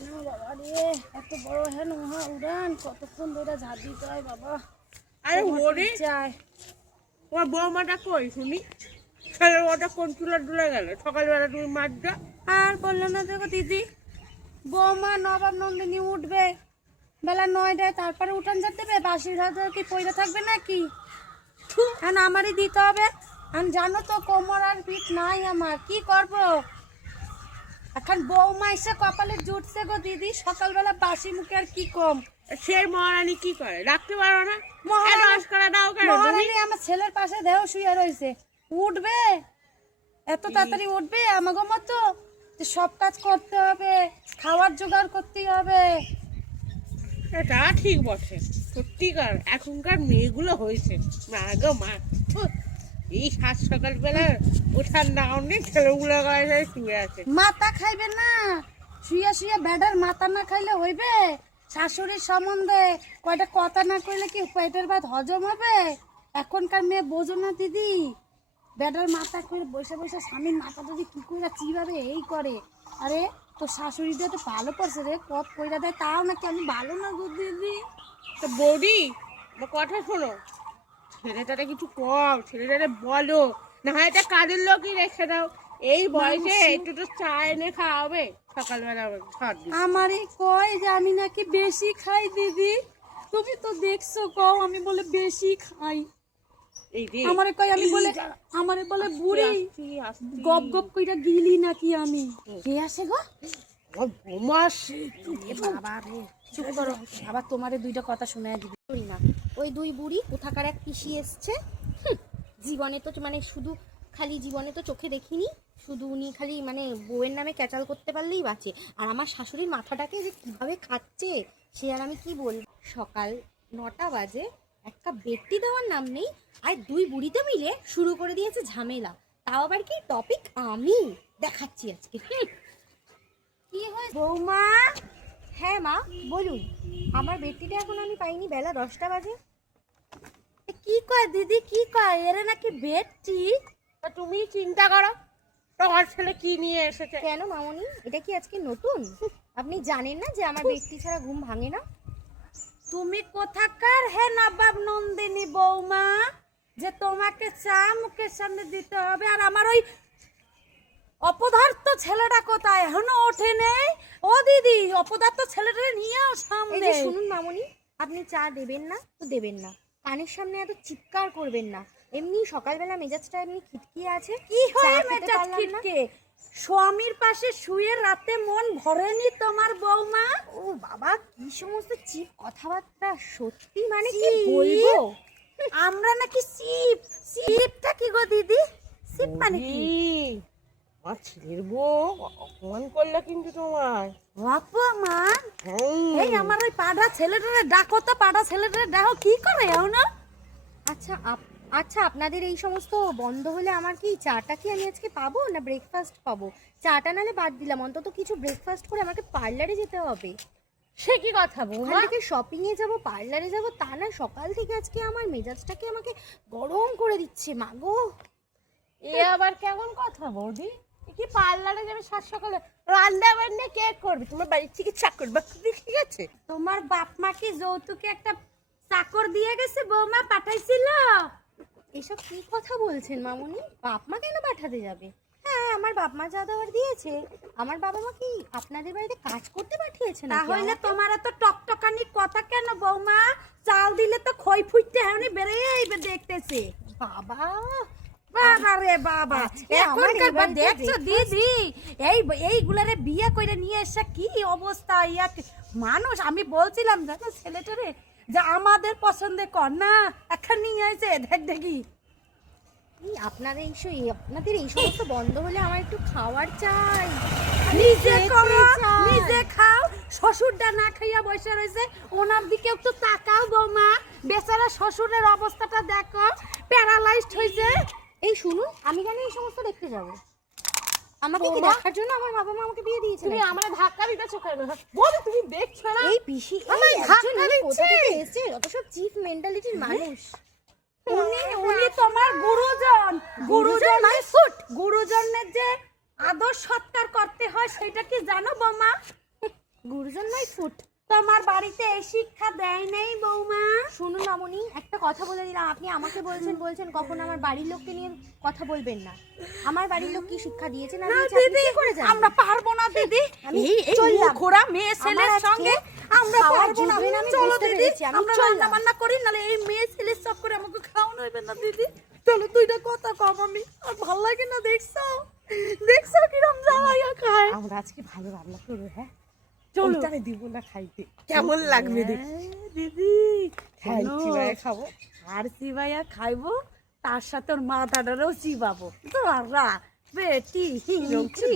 না বাবা রে, এত বড় হেন মহা উড়ান, কতক্ষণ ধরে ঝাড় দিতে হয় বাবা। আরে ওরে চাই তোমার বৌমাটা কই শুনি? ছেলের ওটা কোন চুলা ডুলে গেল সকালবেলা তুমি মারটা? আর বললো না দেখো দিদি, বৌমা নবাব নন্দিনী উঠবে বেলা 9টায়, তারপরে উঠান যা দেবে, বাসি ভাত কি পয়লা থাকবে নাকি? এখন আমারই দিতে হবে। আমি জানো তো কোমর আর পিঠ নাই আমার, কি করব? এখন বৌমা এসে কপালে জুটছে গো দিদি, সকালবেলা বাসি মুখে আর কি কম। সেই মহারানী কি করে রাখতে পারো না? মহারানী- এত করে দাও কেন তুমি? মহারানী আমার ছেলের পাশে দেহ শুয়ে রয়েছে, উঠবে এত তাড়াতাড়ি উঠবে আমাকে মতো? যে সব কাজ করতে হবে, খাওয়ার জোগাড় করতে হবে। এটা ঠিক বটে, সত্যিকার এখনকার মেয়েগুলো হয়েছে মা গো মা। উহ, এই সাত সকালবেলা ওঠার নাও নেই, ছেলেগুলো গায়ে শুয়ে আছে। মাথা খাইবে না, শুয়ে শুয়ে বেডার মাথা না খাইলে হইবে? শাশুড়ির সম্বন্ধে কয়টা কথা না কইলে কি পেটের ভাত হজম হবে? এখনকার মেয়ে বোঝো না দিদি, বেডার মাথা করে বসে বসে স্বামীর মাথা যদি কি করে চিবাবে এই করে। আরে তো শাশুড়িটা তো ভালো করছে রে, কত কইরা দেয়, তাও নাকি আমি ভালো না গো দিদি। তো বৌদি আমার কথা শোনো, ছেলেটারে কিছু কম, ছেলেটারে বলো না হয় এটা কাজের লোকই রেখে দাও। এই বয়সে একটু তো চা এনে খাওয়াবে সকালবেলা খাওয়ার দিন। আমারই কয় যে আমি নাকি বেশি খাই দিদি, তুমি তো দেখছো কও আমি বলে বেশি খাই। এই রে আমারে কয় আমি বলে, আমারে বলে বুড়ি গপ গপ কইরা গিলি নাকি আমি। কে আসে গো? আমার বৌমা আসছে। এ বাবা রে, চুপ করো, আবার তোমারে দুইটা কথা শোনায় দিবি। করি না। ওই দুই বুড়ি কোথাকার এক পিসি এসছে, জীবনে তো মানে শুধু খালি জীবনে তো চোখে দেখিনি, শুধু উনি খালি মানে বউয়ের নামে ক্যাচাল করতে পারলেই বাঁচে। আর আমার শাশুড়ির মাথাটাকে যে কীভাবে খাচ্ছে সে আর আমি কি বলবো। সকাল 9টা বাজে, এক কাপ বেডটি দেওয়ার নাম নেই, আর দুই বুড়িতে মিলে শুরু করে দিয়েছে ঝামেলা। তাও আবার কি টপিক আমি দেখাচ্ছি আজকে। কি হয় বৌমা? হ্যাঁ মা বলুন। আমার বেডটিটা এখন আমি পাইনি, বেলা 10টা বাজে। এ কি কয় দিদি, কি কয়? এরে নাকি বেডটি? তা তুমি চিন্তা করো তোমার ছেলে কি নিয়ে এসেছে। কেন মামনি, এটা কি আজকে নতুন? আপনি জানেন না যে আমার বেডটি ছাড়া ঘুম ভাঙে না? তুমি কোথাকার হে নবাব নন্দিনী বৌমা যে তোমাকে চা মুখের সামনে দিতে হবে? আর আমার ওই অপদার্থ ছেলেটা কোথায়, এখনো ওঠে নেই? ও দিদি, অপদার্থ ছেলেটা নিয়েও এই সামনে। যে শুনুন মামনি, আপনি চা দেবেন না তো দেবেন না, কানের সামনে এত চিৎকার করবেন না। এমনি সকালবেলা মেজাজটা এমনি খিটকিয়ে আছে। কি হয় চা খেতে মেজাজ পারলাম না। খিটকে? স্বামীর পাশে শুয়ে রাতে মন ভরেনি তোমার বৌমা? ও বাবা, কি সমস্ত চিপ কথাবার্তা, সত্যি মানে কি চিপ? বলবো। আমরা নাকি সিপ? সিপটা কি গো দিদি? সিপ মানে কি? বৌদি, আমার ছেলের বউ অপমান করলে কিন্তু তোমার। অপমান? হ্যাঁ। এই আমার ওই পাড়া ছেলেটারে ডাকো তো, পাড়া ছেলেটারে ডাকো, কি করে না? আচ্ছা আচ্ছা, আপনাদের এই সমস্ত বন্ধ হলে আমার কি চাটা কি আমি আজকে পাবো না ব্রেকফাস্ট পাবো? চাটা নালে বাদ দিলাম, অন্তত কিছু ব্রেকফাস্ট করে আমাকে পার্লারে যেতে হবে। সে কি কথা ওখান বৌমা? থেকে শপিং এ যাবো, পার্লারে যাবো, তা না সকাল থেকে আজকে আমার মেজাজটাকে আমাকে গরম করে দিচ্ছে মাগো। এ আবার কেমন কথা বৌদি? এ কি পার্লারে যাবে সাত সকালে? রান্না বান্না কে করবে? তোমার বাড়ির থেকে চাকর বাকরি ঠিক আছে? তোমার বাপ মা কি যৌতুকে একটা চাকর দিয়ে গেছে বৌমা, পাঠাইছিল? এসব কি কথা বলছেন মামুনি? বাপ মা কেন পাঠাতে যাবে? হ্যাঁ, আমার বাপ মা যা দেওয়ার দিয়েছে। আমার বাবা মা কি আপনাদের বাড়িতে কাজ করতে পাঠিয়েছে না? তাহলে তোমার এত টকটকানি কথা কেন বৌমা? চাল দিলে তো খই ফুটতে এখনই বেরিয়ে দেখতেছে। বাবা বাবা রে বাবা, আজকে আমার এখনকার এই বাড়িতে দেখছো দিদি, এইগুলারে বিয়ে করে নিয়ে এসে কি অবস্থা। মানুষ, আমি বলছিলাম জানো ছেলেটারে যে আমাদের পছন্দের কর না, এখন নিয়ে এসে দেখ দেখি। আপনাদের এই সমস্ত বন্ধ হলে আমার একটু খাওয়ার চাই। নিজে খেতে করো, চাই। নিজে খাও। শ্বশুরটা না খাইয়া বসে রয়েছে, ওনার দিকে একটু তাকাও বৌমা। বেচারা শ্বশুরের অবস্থাটা দেখো, প্যারালাইজড হয়েছে। এই শুনুন, আমি কেন এই সমস্ত দেখতে যাব? আমাকে কি বৌমা? দেখার জন্য আমার বাবা মা আমাকে বিয়ে দিয়েছে তুমি নাকি? আমার ধাক্কা দিতেছো কেন? বৌদি তুমি দেখছো না? এই পিসি আমায় এই ধাক্কা একজন ইনি কোথা দিচ্ছে। থেকে এসেছে? অত সব চিফ মেন্টালিটির মানুষ। উনি তোমার গুরুজন। গুরুজন মানে ফুট। গুরুজনের যে আদর সৎকার করতে হয় সেটা কি জানো বৌমা? গুরুজন নয় ফুট। তোমার বাড়িতে এই শিক্ষা দেয় নাই বৌমা? শুনুন মামনি, একটা কথা বলে দিলাম, আপনি আমাকে বলছেন কখন আমার বাড়ির লোককে নিয়ে কথা বলবেন না। আমার বাড়ির লোক কি শিক্ষা দিয়েছে না দিয়েছে আপনি কি করে জানেন? আমরা পারবো না দিদি, আমি এই চললাম। খোড়া মেয়ে ছেলের আমার সঙ্গে আজকে আমরা খাওয়ার পারবো না। জুটবে না, আমি চলো বুঝতে দিদি, পেরেছি, আমি আমরা চললাম। রান্না বান্না করি, নালে এই মেয়ে ছেলের সব করে আমাকে খাওয়ানো হবে না দিদি। চলো দুইটা কথা কম, আমি আর ভাল লাগে না, দেখছো দেখছো কিরম জ্বালাইয়া খায়। আমরা আজকে ভালো রান্না করবো। হ্যাঁ চলো আমি দিব না খাইতে। কেমন লাগবে দিদি? দিদি হ্যাঁ, চিবাইয়া খাবো। আর চিবাইয়া খাইবো, তার সাথে ওর মাথাটারও চিবাবো। তো বেটি হিংচি